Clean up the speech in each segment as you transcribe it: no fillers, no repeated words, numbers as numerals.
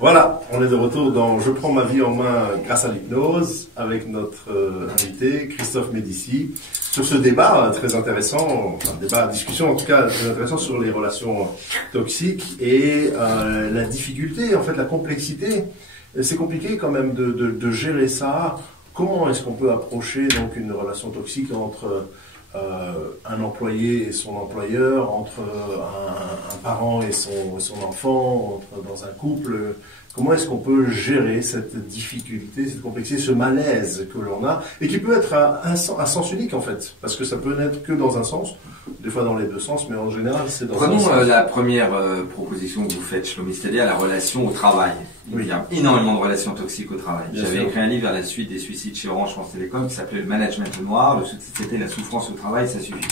Voilà, on est de retour dans Je prends ma vie en main grâce à l'hypnose avec notre invité Christophe Médici sur ce débat très intéressant, enfin débat, discussion en tout cas très intéressant sur les relations toxiques et la difficulté, en fait la complexité. C'est compliqué quand même de gérer ça. Comment est-ce qu'on peut approcher donc une relation toxique entre un employé et son employeur, entre un parent et son enfant, dans un couple? Comment est-ce qu'on peut gérer cette difficulté, cette complexité, ce malaise que l'on a, et qui peut être à sens unique en fait, parce que ça peut n'être que dans un sens, des fois dans les deux sens, mais en général c'est dans un sens. Prenons la première proposition que vous faites, Shlomi, c'est-à-dire la relation au travail. Il y a énormément de relations toxiques au travail. J'avais écrit un livre à la suite des suicides chez Orange France Télécom qui s'appelait Le Management Noir. Le sous-titre c'était La souffrance au travail, ça suffit.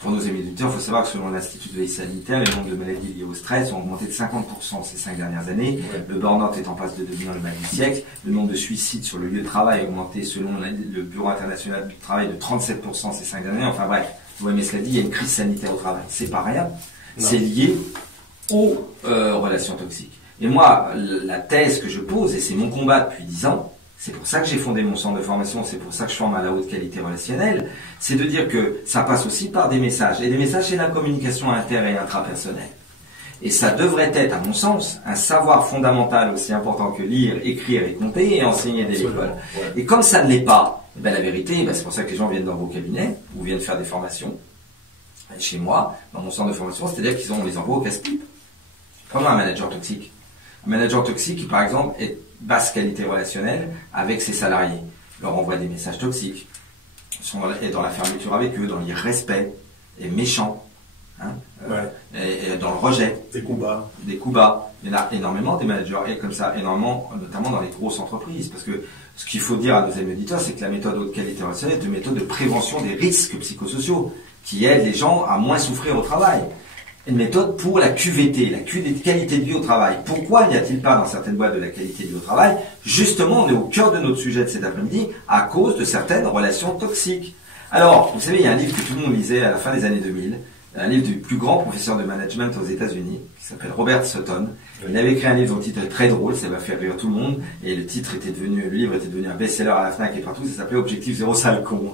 Pour nos amis auditeurs, il faut savoir que selon l'Institut de veille sanitaire, les nombres de maladies liées au stress ont augmenté de 50% ces 5 dernières années. Le burn-out est en passe de devenir le mal du siècle. Le nombre de suicides sur le lieu de travail a augmenté selon le Bureau international du travail de 37% ces 5 dernières années. Enfin bref, l'OMS l'a dit, il y a une crise sanitaire au travail. C'est pas rien. C'est lié aux relations toxiques. Et moi, la thèse que je pose, et c'est mon combat depuis 10 ans, c'est pour ça que j'ai fondé mon centre de formation, c'est pour ça que je forme à la haute qualité relationnelle, c'est de dire que ça passe aussi par des messages. Et des messages, c'est la communication inter- et intrapersonnelle. Et ça devrait être, à mon sens, un savoir fondamental aussi important que lire, écrire et compter et enseigner dès l'école. Ouais. Et comme ça ne l'est pas, la vérité, c'est pour ça que les gens viennent dans vos cabinets ou viennent faire des formations. Chez moi, dans mon centre de formation, c'est-à-dire qu'on les envoie au casse-pipe. Prenons un manager toxique. Un manager toxique qui, par exemple, est basse qualité relationnelle avec ses salariés, leur envoie des messages toxiques, est dans la fermeture avec eux, dans l'irrespect, est méchant, et dans le rejet. Des coups bas. Des coups bas. Il y en a énormément des managers, et comme ça, énormément, notamment dans les grosses entreprises. Parce que ce qu'il faut dire à nos amis auditeurs, c'est que la méthode haute qualité relationnelle est une méthode de prévention des risques psychosociaux, qui aide les gens à moins souffrir au travail. Une méthode pour la QVT, la qualité de vie au travail. Pourquoi n'y a-t-il pas dans certaines boîtes de la qualité de vie au travail? Justement, on est au cœur de notre sujet de cet après-midi à cause de certaines relations toxiques. Alors, vous savez, il y a un livre que tout le monde lisait à la fin des années 2000, un livre du plus grand professeur de management aux États-Unis, qui s'appelle Robert Sutton. Il avait écrit un livre dont le titre est très drôle, ça va faire rire tout le monde, et le livre était devenu un best-seller à la FNAC et partout, ça s'appelait Objectif Zéro Sale Con.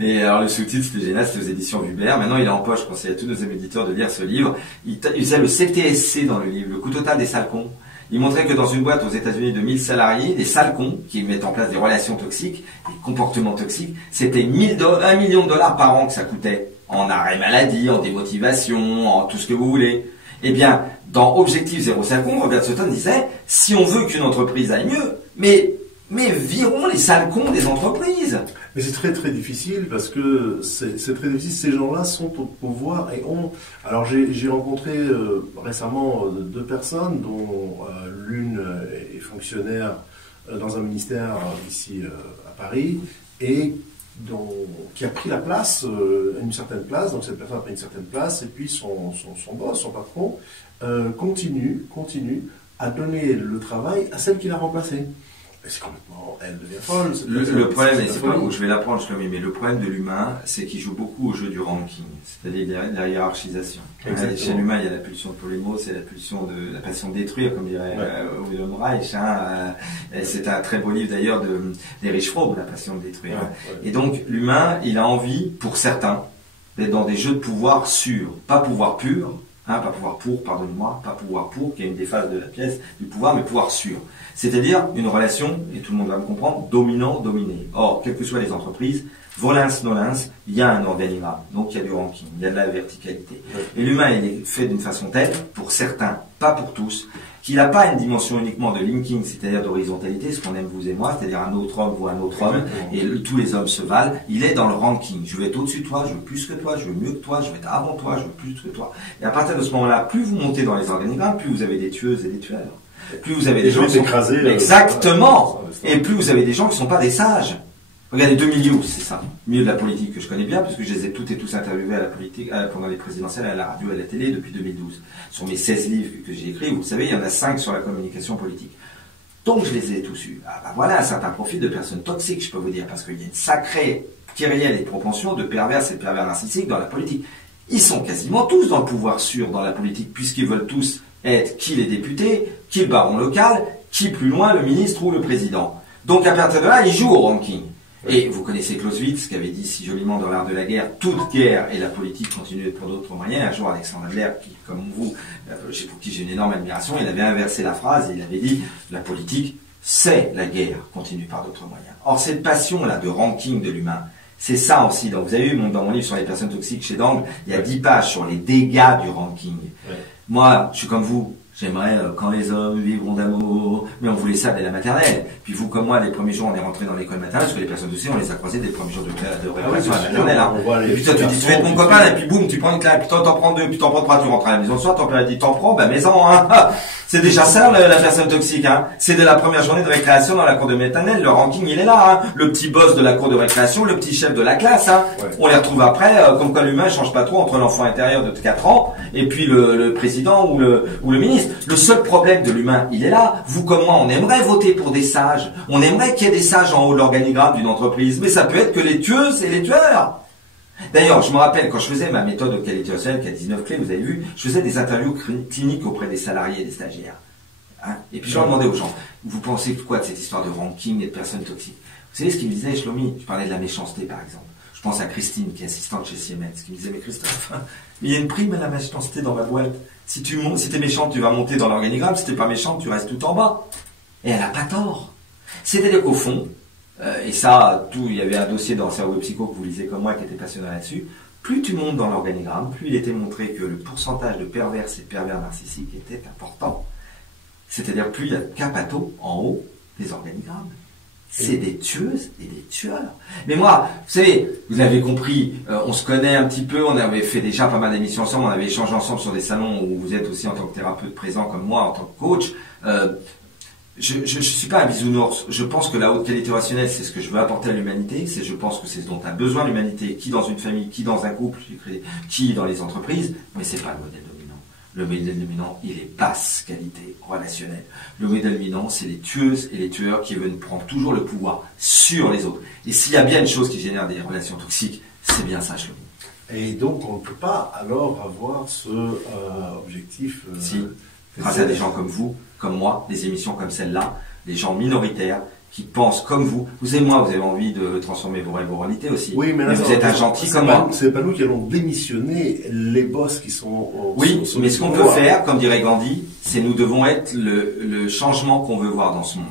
Et alors le sous-titre, c'était génial, c'était aux éditions Hubert. Maintenant, il est en poche, je conseille à tous nos éditeurs de lire ce livre. Il faisait le CTSC dans le livre, le coût total des sales cons. Il montrait que dans une boîte aux États-Unis de 1000 salariés, des sales cons qui mettent en place des relations toxiques, des comportements toxiques, c'était $1 million par an que ça coûtait. En arrêt maladie, en démotivation, en tout ce que vous voulez. Eh bien, dans Objectif Zéro Sale Con, Robert Sutton disait, si on veut qu'une entreprise aille mieux, mais virons les sales cons des entreprises. Mais c'est très très difficile parce que c'est très difficile. Ces gens-là sont au pouvoir et ont. Alors j'ai rencontré récemment 2 personnes dont l'une est fonctionnaire dans un ministère ici à Paris et qui a pris la place, une certaine place, donc cette personne a pris une certaine place, et puis son boss, son patron, continue à donner le travail à celle qui l'a remplacée. Et c'est complètement, elle devient folle. Le problème, et c'est pas où je vais l'apprendre, Shlomi, mais le problème de l'humain, c'est qu'il joue beaucoup au jeu du ranking, c'est-à-dire la hiérarchisation. Chez l'humain, il y a la pulsion de Polémos, c'est la passion de détruire, comme dirait Wilhelm Reich. C'est un très beau livre d'ailleurs d'Erich Fromm, La passion de détruire. Et donc, l'humain, il a envie, pour certains, d'être dans des jeux de pouvoir sûrs, pas pouvoir pur, pas pouvoir pour, pardonnez-moi, pas pouvoir pour, qui est une des phases de la pièce du pouvoir, mais pouvoir sûr. C'est-à-dire une relation, et tout le monde va me comprendre, dominant-dominé. Or, quelles que soient les entreprises, volins-nolins, il y a un organigramme, donc il y a du ranking, il y a de la verticalité. Et l'humain, il est fait d'une façon telle, pour certains, pas pour tous, qu'il n'a pas une dimension uniquement de linking, c'est-à-dire d'horizontalité, ce qu'on aime vous et moi, c'est-à-dire un autre homme ou un autre homme, et tous les hommes se valent, il est dans le ranking. Je veux être au-dessus de toi, je veux plus que toi, je veux mieux que toi, je veux être avant toi, je veux plus que toi. Et à partir de ce moment-là, plus vous montez dans les organigrammes, plus vous avez des tueuses et des tueurs. Plus vous avez des gens qui sont... Exactement. Et plus vous avez des gens qui ne sont pas des sages. Regardez 2 milieux, c'est ça. Milieu de la politique que je connais bien, parce que je les ai toutes et tous interviewés à la politique, pendant les présidentielles, à la radio, à la télé, depuis 2012. Sur mes 16 livres que j'ai écrits, vous savez, il y en a 5 sur la communication politique. Donc je les ai tous eus. Voilà un certain profil de personnes toxiques, je peux vous dire, parce qu'il y a une sacrée kyrielle et propension de pervers et de pervers narcissiques dans la politique. Ils sont quasiment tous dans le pouvoir sûr dans la politique, puisqu'ils veulent tous être qui les députés, qui le baron local, qui plus loin le ministre ou le président. Donc à partir de là, il joue au ranking. Et vous connaissez Clausewitz qui avait dit si joliment dans l'art de la guerre, toute guerre et la politique continuent pour d'autres moyens. Un jour, Alexandre Adler, qui, comme vous, pour qui j'ai une énorme admiration, il avait inversé la phrase et il avait dit la politique, c'est la guerre continue par d'autres moyens. Or, cette passion-là de ranking de l'humain, c'est ça aussi. Donc, vous avez vu, dans mon livre sur les personnes toxiques chez Dangle, il y a 10 pages sur les dégâts du ranking. Moi, je suis comme vous. J'aimerais quand les hommes vivront d'amour, mais on voulait ça dès la maternelle. Puis vous comme moi, les premiers jours, on est rentré dans l'école maternelle, parce que les personnes aussi, on les a croisées dès les premiers jours de récréation à la maternelle. Hein. Et puis toi, tu dis, tu vas être mon copain, et puis boum, tu prends une claque, puis toi, t'en prends deux, puis t'en prends trois, tu rentres à la maison le soir, ton père dit, t'en prends, ben maison, hein. C'est déjà ça, la personne toxique, hein. C'est dès la première journée de récréation dans la cour de maternelle, le ranking, il est là, hein. Le petit boss de la cour de récréation, le petit chef de la classe, hein. On les retrouve après, comme quoi l'humain change pas trop entre l'enfant intérieur de 4 ans, et puis le président ou le ministre. Le seul problème de l'humain, il est là. Vous comme moi, on aimerait voter pour des sages. On aimerait qu'il y ait des sages en haut de l'organigramme d'une entreprise. Mais ça peut être que les tueuses et les tueurs. D'ailleurs, je me rappelle, quand je faisais ma méthode de qualité sociale, qui a 19 clés, vous avez vu, je faisais des interviews cliniques auprès des salariés et des stagiaires. Hein, et puis je leur demandais aux gens, vous pensez quoi de cette histoire de ranking et de personnes toxiques? Vous savez ce qu'ils me disaient, Shlomi? Je parlais de la méchanceté, par exemple. Je pense à Christine, qui est assistante chez Siemens, qui me disait, mais Christophe, il y a une prime à la méchanceté dans ma boîte. Si t'es méchante, tu vas monter dans l'organigramme. Si t'es pas méchante, tu restes tout en bas. Et elle a pas tort. C'est-à-dire qu'au fond, et ça, il y avait un dossier dans Cerveau Psycho que vous lisez comme moi qui était passionnant là-dessus, plus tu montes dans l'organigramme, plus il était montré que le pourcentage de pervers et de pervers narcissiques était important. C'est-à-dire plus il y a de capatos en haut des organigrammes. C'est des tueuses et des tueurs. Mais moi, vous savez, vous avez compris, on se connaît un petit peu, on avait fait déjà pas mal d'émissions ensemble, on avait échangé ensemble sur des salons où vous êtes aussi en tant que thérapeute présent comme moi, en tant que coach. Je suis pas un bisounours. Je pense que la haute qualité relationnelle, c'est ce que je veux apporter à l'humanité. Je pense que c'est ce dont a besoin l'humanité, qui dans une famille, qui dans un couple, qui dans les entreprises, mais c'est pas le modèle dominant. Le modèle dominant, il est basse qualité relationnelle. Le modèle dominant, c'est les tueuses et les tueurs qui veulent prendre toujours le pouvoir sur les autres. Et s'il y a bien une chose qui génère des relations toxiques, c'est bien ça, Shlomi. Et donc, on ne peut pas alors avoir ce objectif. Si, grâce à des gens comme vous, comme moi, des émissions comme celle-là, des gens minoritaires qui pensent comme vous. Vous et moi, vous avez envie de transformer vos rêves en réalité aussi. Oui, mais vous êtes un gentil comme moi. C'est pas nous qui allons démissionner les boss qui sont... Oui, mais ce qu'on peut faire, comme dirait Gandhi, c'est nous devons être le changement qu'on veut voir dans ce monde.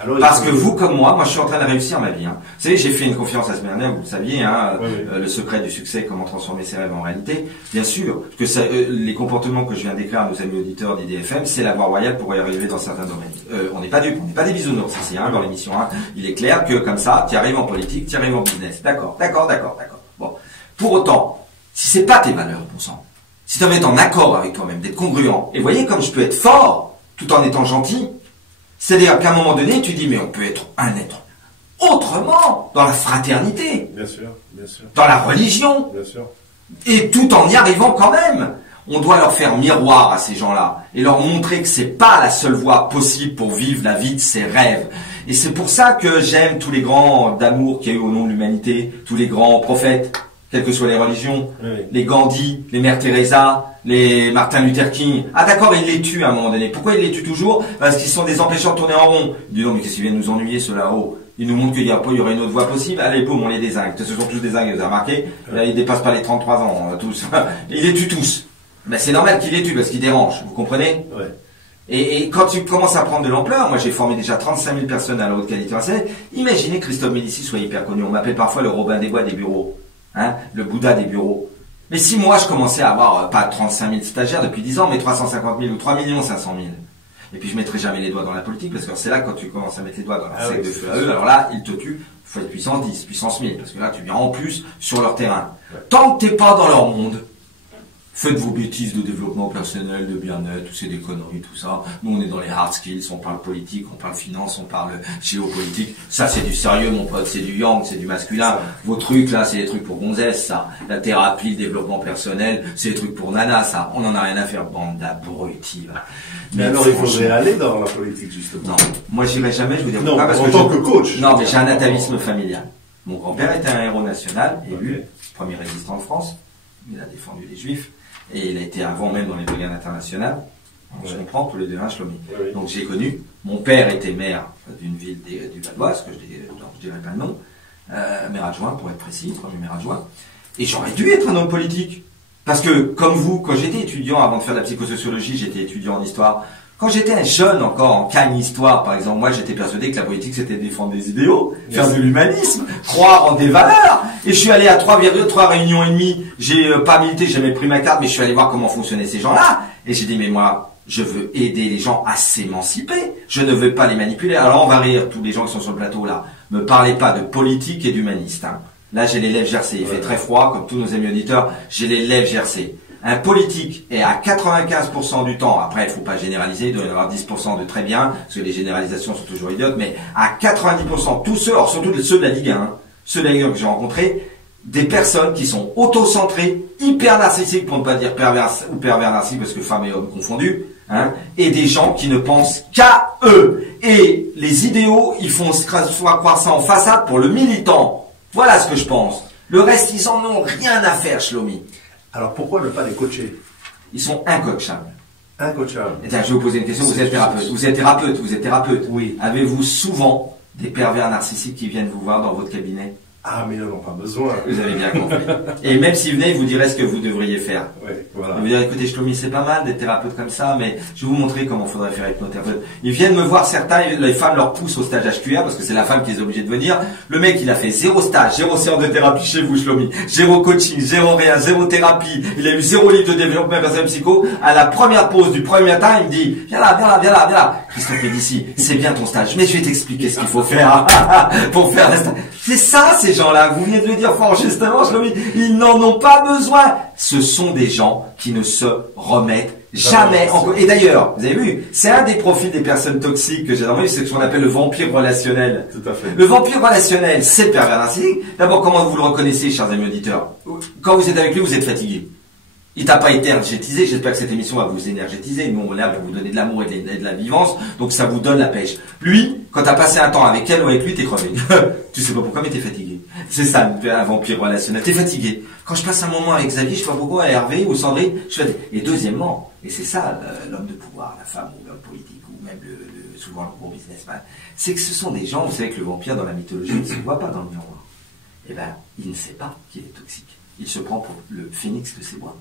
Alors, parce que vous, comme moi, je suis en train de réussir ma vie. Hein. Vous savez, j'ai fait une conférence la semaine dernière, vous le saviez, hein, le secret du succès, comment transformer ses rêves en réalité. Bien sûr, que ça, les comportements que je viens d'écrire à nos amis auditeurs d'IDFM, c'est la voie royale pour y arriver dans certains domaines. On n'est pas dupes, on n'est pas des bisounours ici, hein, dans l'émission. Hein. Il est clair que comme ça, tu arrives en politique, tu arrives en business. D'accord. Bon. Pour autant, si c'est pas tes valeurs, bon sang, si tu veux être en accord avec toi-même, d'être congruent, et voyez comme je peux être fort tout en étant gentil. C'est-à-dire qu'à un moment donné, tu dis, mais on peut être un être autrement, dans la fraternité, bien sûr, bien sûr, dans la religion, bien sûr, et tout en y arrivant quand même. On doit leur faire miroir à ces gens-là et leur montrer que c'est pas la seule voie possible pour vivre la vie de ses rêves. Et c'est pour ça que j'aime tous les grands d'amour qu'il y a eu au nom de l'humanité, tous les grands prophètes, quelles que soient les religions, les Gandhi, les Mère Teresa, les Martin Luther King. Ah d'accord, ils les tuent à un moment donné. Pourquoi ils les tuent toujours? Parce qu'ils sont des empêcheurs de tourner en rond. Ils disent non, mais qu'est-ce qu'ils viennent nous ennuyer ceux-là haut? Ils nous montrent qu'il y aurait une autre voie possible. Allez, boum, on les désingue. Ce sont tous des zingues, vous avez remarqué? Là, ils dépassent pas les 33 ans, tous. Ils les tuent tous. Ben, c'est normal qu'ils les tuent parce qu'ils dérangent, vous comprenez? Ouais. Et quand tu commences à prendre de l'ampleur, moi j'ai formé déjà 35 000 personnes à la haute qualité relationnelle. Imaginez que Christophe Médicis soit hyper connu. On m'appelle parfois le Robin des Bois des bureaux. Hein, le Bouddha des bureaux. Mais si moi je commençais à avoir pas 35 000 stagiaires depuis 10 ans, mais 350 000 ou 3 500 000, et puis je mettrai jamais les doigts dans la politique, parce que c'est là quand tu commences à mettre les doigts dans la sec de feu à eux, alors là, ils te tuent, il faut être puissance 10, puissance 1000, parce que là tu viens en plus sur leur terrain. Tant que t'es pas dans leur monde, faites vos bêtises de développement personnel, de bien-être, c'est des conneries, tout ça. Nous, on est dans les hard skills, on parle politique, on parle finance, on parle géopolitique. Ça, c'est du sérieux, mon pote, c'est du yang, c'est du masculin. Vos trucs, là, c'est des trucs pour gonzesse, ça. La thérapie, le développement personnel, c'est des trucs pour nana, ça. On en a rien à faire, bande d'abrutis, va. Mais alors, il faudrait aller dans la politique, justement. Non. Moi, j'irai jamais, je vous dis non, pas parce en tant que coach. Non, mais j'ai un atavisme familial. Mon grand-père était un héros national, élu, premier résistant de France. Il a défendu les Juifs. Et il a été avant même dans les brigades internationales. On se comprend tous les deux, hein, Shlomi. Oui. Donc j'ai connu. Mon père était maire d'une ville du Val-d'Oise, que je dirais pas le nom, maire adjoint pour être précis, premier maire adjoint. Et j'aurais dû être un homme politique. Parce que, comme vous, quand j'étais étudiant, avant de faire de la psychosociologie, j'étais étudiant en histoire. Quand j'étais un jeune encore en Cagne histoire, par exemple, moi j'étais persuadé que la politique c'était défendre des idéaux, faire de l'humanisme, croire en des valeurs. Et je suis allé à 3 réunions et demie, j'ai pas milité, j'ai jamais pris ma carte, mais je suis allé voir comment fonctionnaient ces gens-là. Et j'ai dit, mais moi, je veux aider les gens à s'émanciper. Je ne veux pas les manipuler. Alors on va rire, tous les gens qui sont sur le plateau là. Me parlez pas de politique et d'humaniste, hein. Là, j'ai les lèvres gercées. Il fait très froid, comme tous nos amis auditeurs. J'ai les lèvres gercées. Un politique est à 95% du temps, après, il faut pas généraliser, il doit y en avoir 10% de très bien, parce que les généralisations sont toujours idiotes, mais à 90%, tous ceux, alors surtout ceux de la Ligue 1, hein, ceux de la Ligue 1 que j'ai rencontrés, des personnes qui sont auto-centrées, hyper narcissiques, pour ne pas dire pervers ou pervers narcissiques, parce que femmes et hommes confondus, hein, et des gens qui ne pensent qu'à eux. Et les idéaux, ils font soit croire ça en façade pour le militant. Voilà ce que je pense. Le reste, ils en ont rien à faire, Shlomi. Alors pourquoi ne pas les coacher? Ils sont incoachables. Incoachables. Et je vais vous poser une question. Vous êtes thérapeute. Vous êtes thérapeute. Vous êtes thérapeute. Oui. Avez-vous souvent des pervers narcissiques qui viennent vous voir dans votre cabinet? Ah, mais ils n'en ont pas besoin. Vous avez bien compris. Et même s'ils venaient, ils vous diraient ce que vous devriez faire. Oui, voilà. Ils vous diraient, écoutez, Shlomi, c'est pas mal d'être thérapeute comme ça, mais je vais vous montrer comment il faudrait faire avec nos thérapeutes. Ils viennent me voir, certains, les femmes leur poussent au stage HQR, parce que c'est la femme qui est obligée de venir. Le mec, il a fait 0 stage, 0 séance de thérapie chez vous, Shlomi. 0 coaching, 0 rien, 0 thérapie. Il a eu 0 livre de développement personnel psycho. À la première pause du premier matin, il me dit, viens là, viens là, viens là, viens là. Christophe Médici, c'est bien ton stage, mais je vais t'expliquer ce qu'il faut faire pour faire le stage. C'est ça, ces gens-là. Vous venez de le dire fort justement, Shlomi. Ils n'en ont pas besoin. Ce sont des gens qui ne se remettent jamais en cause. Et d'ailleurs, vous avez vu, c'est un des profils des personnes toxiques que j'ai dans ma vie, c'est ce qu'on appelle le vampire relationnel. Tout à fait. Le vampire relationnel, c'est le pervers narcissique. D'abord, comment vous le reconnaissez, chers amis auditeurs? Quand vous êtes avec lui, vous êtes fatigué. Il t'a pas énergétisé, j'espère que cette émission va vous énergétiser. Nous, on est là pour vous donner de l'amour et de la vivance, donc ça vous donne la pêche. Lui, quand t'as passé un temps avec elle ou avec lui, t'es crevé. Tu sais pas pourquoi, mais t'es fatigué. C'est ça, un vampire relationnel. T'es fatigué. Quand je passe un moment avec Xavier, je sais pas pourquoi, Hervé ou Sandrine, je suis fatigué. Et deuxièmement, et c'est ça l'homme de pouvoir, la femme ou l'homme politique, ou même souvent le gros businessman, c'est que ce sont des gens, vous savez que le vampire dans la mythologie ne se voit pas dans le miroir. Eh ben, il ne sait pas qu'il est toxique. Il se prend pour le phénix de ses bois.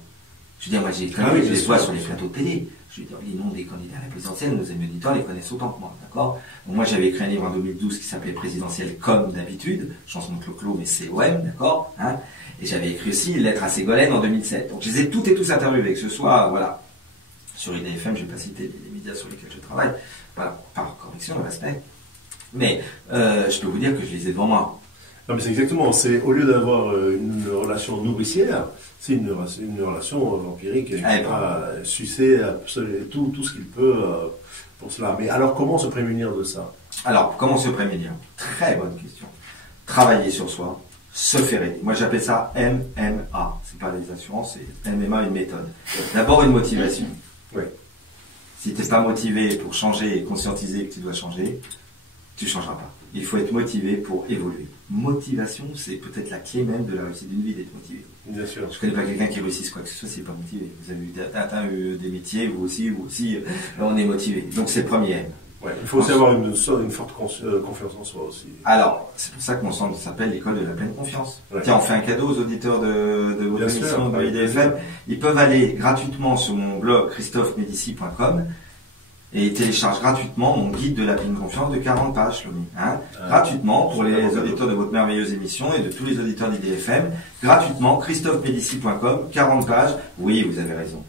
Je veux dire, moi j'ai je les vois sur les plateaux de télé. Je veux dire, les noms des candidats à la présidentielle, nos amis auditeurs les connaissent autant que moi, d'accord? Donc moi j'avais écrit un livre en 2012 qui s'appelait Présidentielle comme d'habitude, chanson de Clo-Clo, mais C-O-M, d'accord, hein? Et j'avais écrit aussi Lettre à Ségolène en 2007. Donc je les ai toutes et tous interviewés, que ce soit, voilà, sur IDFM, je ne vais pas citer les médias sur lesquels je travaille, par correction de respect. Mais je peux vous dire que je les ai devant moi. Non, mais c'est exactement, c'est au lieu d'avoir une relation nourricière, c'est une relation vampirique qui va sucer tout ce qu'il peut pour cela. Mais alors, comment se prémunir de ça? Alors, comment se prémunir? Très bonne question. Travailler sur soi, se faire aider. Moi, j'appelle ça MMA. C'est pas les assurances, c'est MMA, une méthode. D'abord, une motivation. Oui. Si tu n'es pas motivé pour changer et conscientiser que tu dois changer, tu ne changeras pas. Il faut être motivé pour évoluer. Motivation, c'est peut-être la clé même de la réussite d'une vie, d'être motivé. Bien sûr. Je ne connais pas quelqu'un qui réussisse quoi que ce soit s'il n'est pas motivé. Vous avez eu des métiers, vous aussi, on est motivé. Donc c'est le premier M. Ouais, il faut aussi avoir une forte confiance en soi aussi. Alors, c'est pour ça que mon centre s'appelle l'école de la pleine confiance. Ouais. Tiens, on fait un cadeau aux auditeurs de votre émission de IDFM. Ils peuvent aller gratuitement sur mon blog christophemédici.com et ils téléchargent gratuitement mon guide de la pleine confiance de 40 pages, Shlomi. Gratuitement pour les auditeurs de votre merveilleuse émission et de tous les auditeurs d'IDFM. Gratuitement, christophemédici.com, 40 pages. Oui, vous avez raison.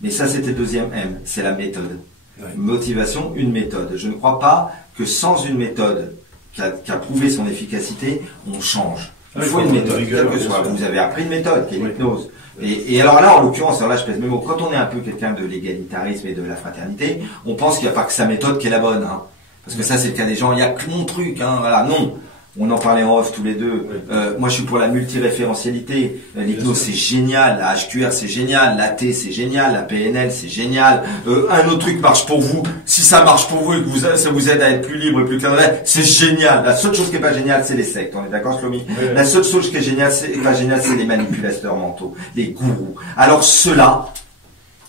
Mais ça, c'était le deuxième M, c'est la méthode. Ouais. Une motivation, une méthode. Je ne crois pas que sans une méthode qui a prouvé son efficacité, on change. Il faut une méthode, quelle que soit. Vous avez appris une méthode qui est l'hypnose. Et alors là, en l'occurrence, alors là je pèse mes mots, quand on est un peu quelqu'un de l'égalitarisme et de la fraternité, on pense qu'il n'y a pas que sa méthode qui est la bonne. Hein. Parce que ça, c'est le cas des gens, il n'y a que mon truc. Hein, voilà. Non, on en parlait en off tous les deux. Moi, je suis pour la multiréférentialité. L'hypnose, c'est génial. La HQR, c'est génial. L'AT, c'est génial. La PNL, c'est génial. Un autre truc marche pour vous. Si ça marche pour vous et que ça vous aide à être plus libre et plus clair, c'est génial. La seule chose qui n'est pas géniale, c'est les sectes. On est d'accord, Shlomi? La seule chose qui est géniale, c'est les manipulateurs mentaux, les gourous. Alors ceux-là,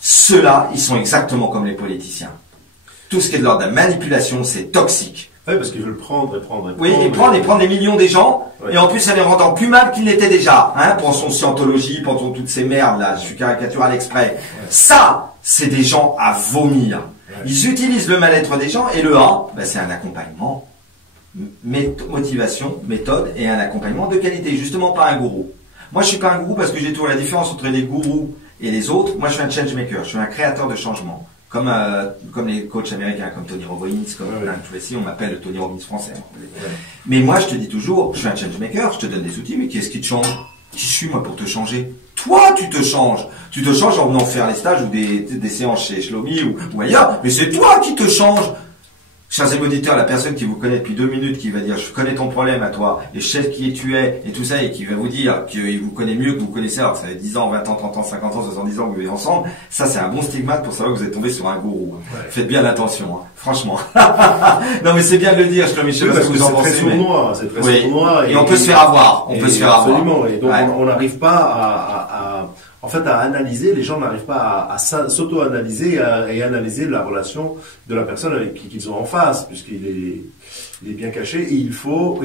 ceux-là, ils sont exactement comme les politiciens. Tout ce qui est de l'ordre de la manipulation, c'est toxique. Oui, parce qu'ils veulent prendre et prendre et prendre. Oui, et prendre les millions des gens, ouais. Et en plus, ça les rendant plus mal qu'ils l'étaient déjà. Hein, pour son scientologie, pour toutes ces merdes là, je suis caricatural exprès. Ouais. Ça, c'est des gens à vomir. Ouais. Ils utilisent le mal-être des gens, et le A, ben, c'est un accompagnement, motivation, méthode, et un accompagnement de qualité, justement pas un gourou. Moi, je suis pas un gourou parce que j'ai trouvé la différence entre les gourous et les autres. Moi, je suis un change maker, je suis un créateur de changement. Comme les coachs américains, comme Tony Robbins, comme Frank Tracy, on m'appelle le Tony Robbins français. Mais moi, je te dis toujours, je suis un change maker, je te donne des outils, mais qu'est-ce qui te change? Qui suis moi pour te changer? Toi, tu te changes. Tu te changes en venant faire les stages ou des séances chez Shlomi ou ailleurs, mais c'est toi qui te changes. Chers auditeurs, la personne qui vous connaît depuis 2 minutes, qui va dire je connais ton problème à toi, et je sais qui tu es, et tout ça, et qui va vous dire qu'il vous connaît mieux que vous connaissez, alors que ça fait 10 ans, 20 ans, 30 ans, 50 ans, 70 ans que vous vivez ensemble, ça c'est un bon stigmate pour savoir que vous êtes tombé sur un gourou. Ouais. Faites bien attention, hein, franchement. Non mais c'est bien de le dire, je sais pas ce que vous en pensez. C'est très sournois, c'est très sournois. Et on peut se faire avoir, Absolument, et donc on n'arrive pas en fait, à analyser, les gens n'arrivent pas à s'auto-analyser et analyser la relation de la personne avec qui qu'ils ont en face, puisqu'il est bien caché, et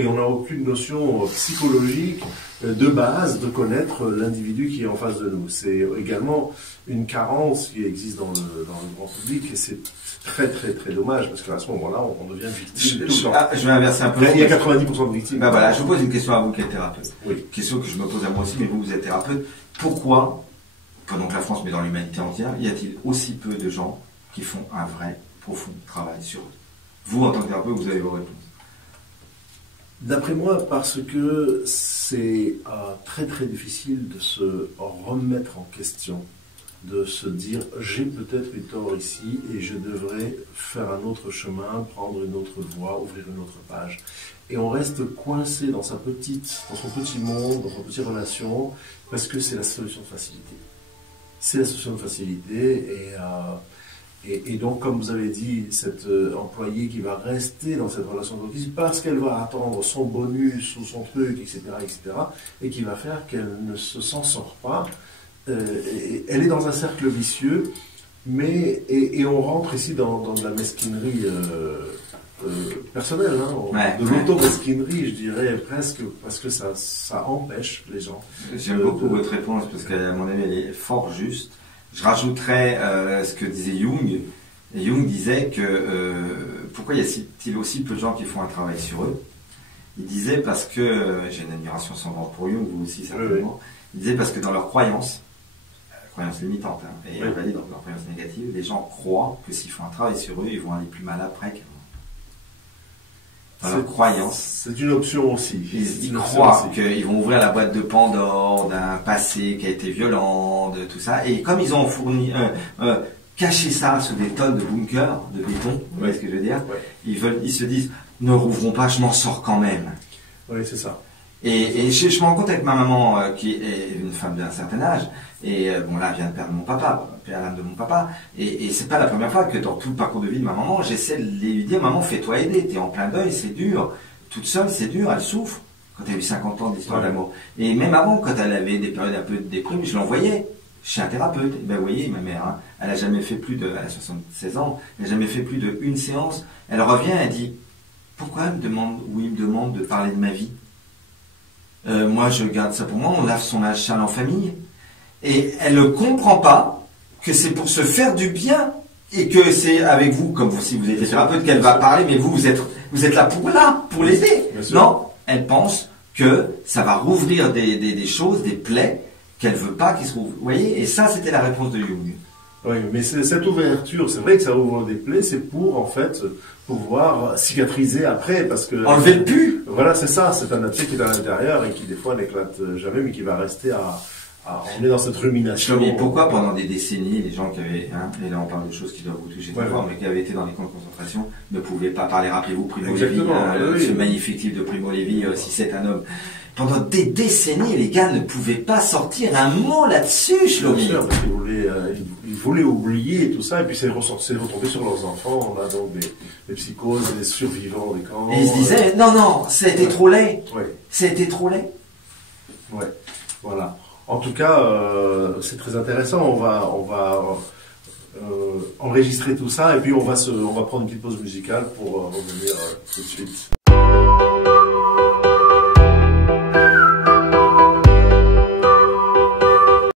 on n'a aucune notion psychologique de base de connaître l'individu qui est en face de nous. C'est également une carence qui existe dans le grand public, et c'est très très très dommage, parce qu'à ce moment-là, on devient victime tout le temps. Je vais inverser un peu. Il y a 90% de victimes. Ben voilà, je vous pose une question à vous qui êtes thérapeute. Oui. Question que je me pose à moi aussi, mais vous êtes thérapeute. Pourquoi, pendant que la France, mais dans l'humanité entière, y a-t-il aussi peu de gens qui font un vrai, profond travail sur eux? Vous, en tant que thérapeute, vous avez vos réponses. D'après moi, parce que c'est très très difficile de se remettre en question, de se dire j'ai peut-être eu tort ici et je devrais faire un autre chemin, prendre une autre voie, ouvrir une autre page. Et on reste coincé dans son petit monde, dans son petite relation, parce que c'est la solution de facilité. C'est la solution de facilité, et donc, comme vous avez dit, cette employée qui va rester dans cette relation toxique parce qu'elle va attendre son bonus ou son truc, etc., et qui va faire qu'elle ne s'en sort pas. Elle est dans un cercle vicieux, et on rentre ici dans de la mesquinerie personnelle, hein, de l'auto-mesquinerie, je dirais presque, parce que ça empêche les gens. J'aime beaucoup votre réponse, parce qu'à mon avis, elle est fort juste. Je rajouterais ce que disait Jung. Et Jung disait que pourquoi y a-t-il aussi peu de gens qui font un travail sur eux? Il disait parce que, j'ai une admiration sans grande pour Jung, vous aussi certainement, il disait parce que dans leurs croyances limitantes, hein, et invalides dans leurs croyances négatives, les gens croient que s'ils font un travail sur eux, ils vont aller plus mal après qu'avant. Dans leur croyance. C'est une option aussi. Ils croient qu'ils vont ouvrir la boîte de Pandore d'un passé qui a été violent, de tout ça. Et comme ils ont caché ça sous des tonnes de bunkers, de béton, vous voyez ce que je veux dire, ils se disent, ne rouvrons pas, je m'en sors quand même. Oui, c'est ça. Et je me rends compte avec ma maman, qui est une femme d'un certain âge, et bon là, elle vient de perdre mon papa, à l'âme de mon papa, et c'est pas la première fois que dans tout le parcours de vie de ma maman, j'essaie de lui dire, maman, fais-toi aider, t'es en plein deuil, c'est dur, toute seule, c'est dur, elle souffre, quand elle a eu 50 ans d'histoire d'amour. Et même avant, quand elle avait des périodes un peu de déprime, je l'envoyais chez un thérapeute. Et ben vous voyez, ma mère, hein, elle a 76 ans, elle a jamais fait plus d'une séance, elle revient, elle dit, pourquoi il me demande de parler de ma vie? Moi, je garde ça pour moi, on lave son linge sale en famille. Et elle ne comprend pas que c'est pour se faire du bien et que c'est avec vous, comme si vous étiez thérapeute, qu'elle va parler, mais vous êtes là pour l'aider. Non, elle pense que ça va rouvrir des choses, des plaies qu'elle veut pas qu'ils se rouvrent. Vous voyez? Et ça, c'était la réponse de Jung. Oui, mais cette ouverture, c'est vrai que ça ouvre des plaies, c'est pour, en fait, pouvoir cicatriser après, parce que... Enlever le pu. Voilà, c'est ça, c'est un abcès qui est à l'intérieur et qui, des fois, n'éclate jamais, mais qui va rester on est dans cette rumination. Mais pourquoi, pendant des décennies, les gens qui avaient, et là on parle de choses qui doivent vous toucher très fort, mais qui avaient été dans les camps de concentration, ne pouvaient pas parler, rappelez-vous, Primo Levi, ce magnifique livre de Primo Levi, Si c'est un homme. Pendant des décennies, les gars ne pouvaient pas sortir un mot là-dessus, Shlomi. Bien sûr, parce qu'ils voulaient oublier tout ça, et puis c'est retombé sur leurs enfants. On a donc des psychoses, des survivants des camps. Et ils se disaient, non, c'était trop laid. C'était trop laid. Ouais, voilà. En tout cas, c'est très intéressant. On va enregistrer tout ça et puis on va prendre une petite pause musicale pour revenir tout de suite.